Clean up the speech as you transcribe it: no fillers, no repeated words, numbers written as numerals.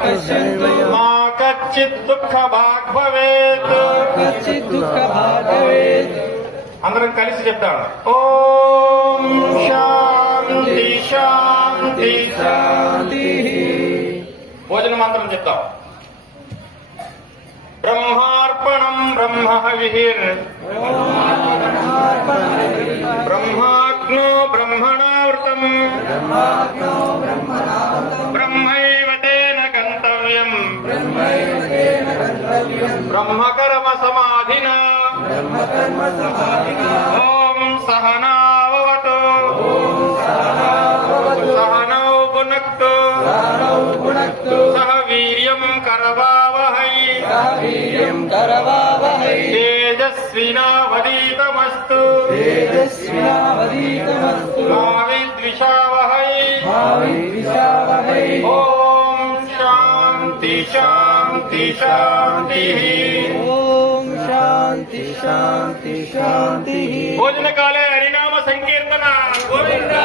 पश्यन्तु मा कच्चित् दुःखभाग् भवेत् कच्चित् दुःखभाग् भवेत् అందరం కలిసి చెప్తాం ఓం శాంతి శాంతి శాంతి భోజన మంత్రం చెప్తాం బ్రహ్మార్పణం బ్రహ్మహవిః బ్రహ్మాగ్నో బ్రహ్మణావృతం బ్రహ్మైవ తేన గంతవ్యం బ్రహ్మకర్మ సమాధినా ఓం సహనావవతు సహనౌ భునక్తు సహ వీర్యం కరవావహై తేజస్వినావదీతమస్తు మా విద్విషావహై ఓం శాంతి శాంతి శాంతి शांति शांति शांति भोजन काले हरिनाम संकीर्तन गोविंदा